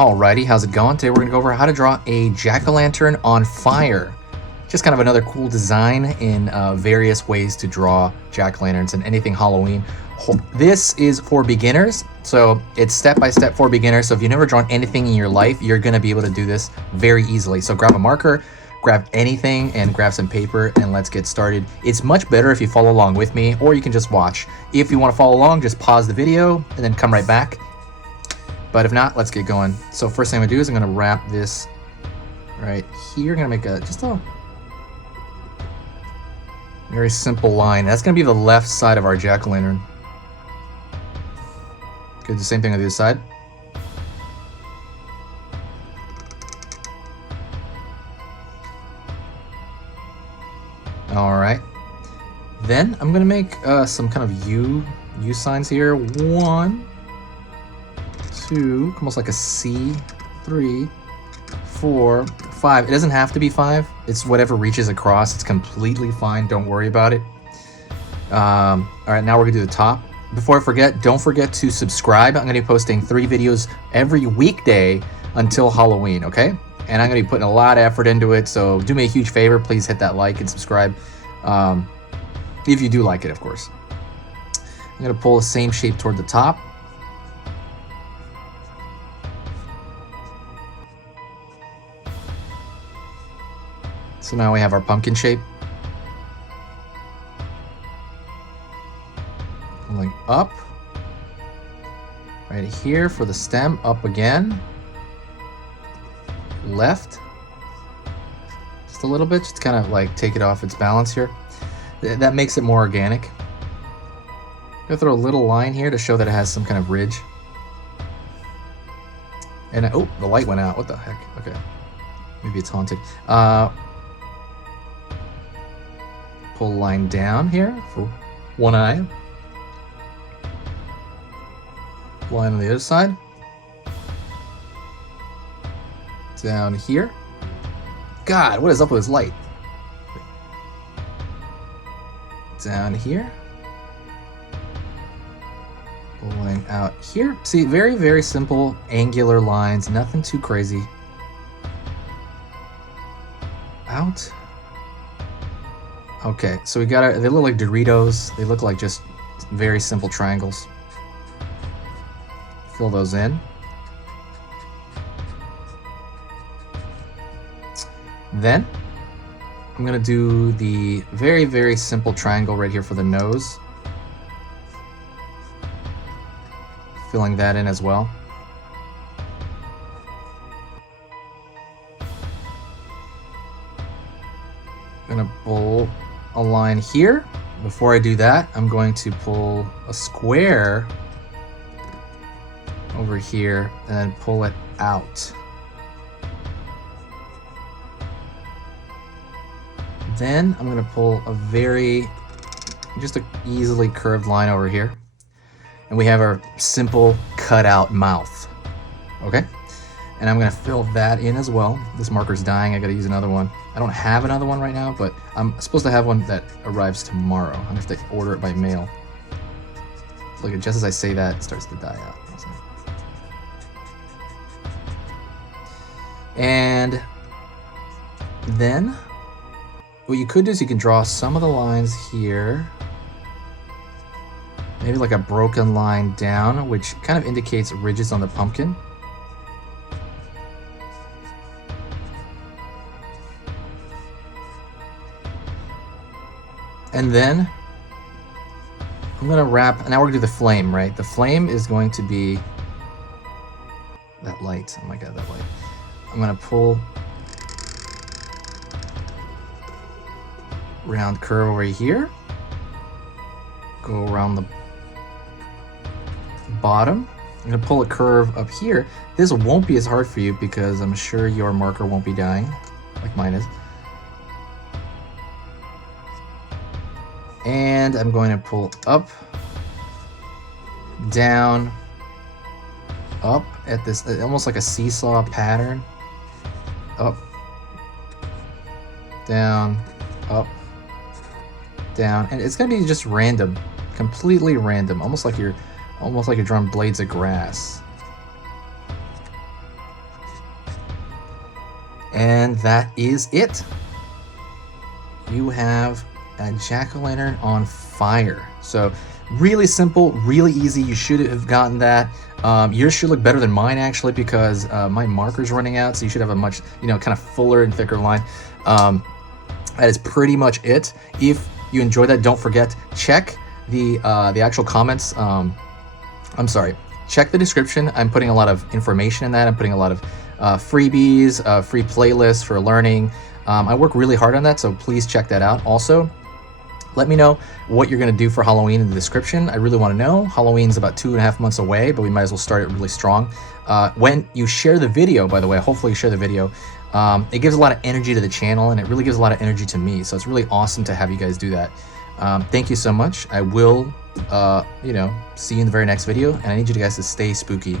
Alrighty, how's it going? Today we're gonna go over how to draw a jack-o'-lantern on fire. Just kind of another cool design in various ways to draw jack-o'-lanterns and anything Halloween. This is for beginners, so it's step-by-step for beginners. So if you've never drawn anything in your life, you're gonna be able to do this very easily. So grab a marker, grab anything, and grab some paper, and let's get started. It's much better if you follow along with me, or you can just watch. If you wanna follow along, just pause the video and then come right back. But if not, let's get going. So first thing I'm gonna do is I'm gonna wrap this right here. I'm gonna make just a very simple line. That's gonna be the left side of our jack-o'-lantern. Okay, the same thing on the other side. All right. Then I'm gonna make some kind of U signs here. 1, 2, almost like a C, 3, 4, 5. It doesn't have to be 5. It's whatever reaches across. It's completely fine. Don't worry about it. All right, now we're gonna do the top. Before I forget, don't forget to subscribe. I'm gonna be posting 3 videos every weekday until Halloween, okay? And I'm gonna be putting a lot of effort into it, so do me a huge favor. Please hit that like and subscribe. If you do like it, of course. I'm gonna pull the same shape toward the top. So now we have our pumpkin shape. Pulling up. Right here for the stem, up again. Left. Just a little bit, just kind of like take it off its balance here. That makes it more organic. I'm gonna throw a little line here to show that it has some kind of ridge. And oh, the light went out. What the heck? Okay. Maybe it's haunted. Pull a line down here for one eye. Line on the other side. Down here. God, what is up with this light? Down here. Pulling out here. See, very, very simple angular lines. Nothing too crazy. Out. Okay, so we got they look like Doritos. They look like just very simple triangles. Fill those in. Then I'm gonna do the very, very simple triangle right here for the nose. Filling that in as well. I'm gonna pull a line here. Before I do that, I'm going to pull a square over here and then pull it out. Then I'm gonna pull just a easily curved line over here. And we have our simple cutout mouth, okay? And I'm gonna fill that in as well. This marker's dying, I gotta use another one. I don't have another one right now, but I'm supposed to have one that arrives tomorrow. I'm gonna have to order it by mail. Look, just as I say that, it starts to die out. And then, what you could do is you can draw some of the lines here. Maybe like a broken line down, which kind of indicates ridges on the pumpkin. And then I'm gonna wrap, now we're gonna do the flame, right? The flame is going to be that light. Oh my God, that light. I'm gonna pull round curve over here. Go around the bottom. I'm gonna pull a curve up here. This won't be as hard for you because I'm sure your marker won't be dying like mine is. And I'm going to pull up, down, up at this, almost like a seesaw pattern. Up, down, up, down. And it's gonna be just random, completely random, almost like you're drawing blades of grass. And that is it. You have a jack-o'-lantern on fire. So really simple, really easy. You should have gotten that. Yours should look better than mine actually, because my marker's running out, so you should have a much, kind of fuller and thicker line. That is pretty much it. If you enjoyed that, don't forget, check the actual comments. I'm sorry, check the description. I'm putting a lot of information in that. I'm putting a lot of freebies, free playlists for learning. I work really hard on that, so please check that out. Also, let me know what you're going to do for Halloween in the description. I really want to know. Halloween's about 2.5 months away, but we might as well start it really strong. When you share the video, by the way, hopefully you share the video, it gives a lot of energy to the channel, and it really gives a lot of energy to me. So it's really awesome to have you guys do that. Thank you so much. I will, see you in the very next video, and I need you guys to stay spooky.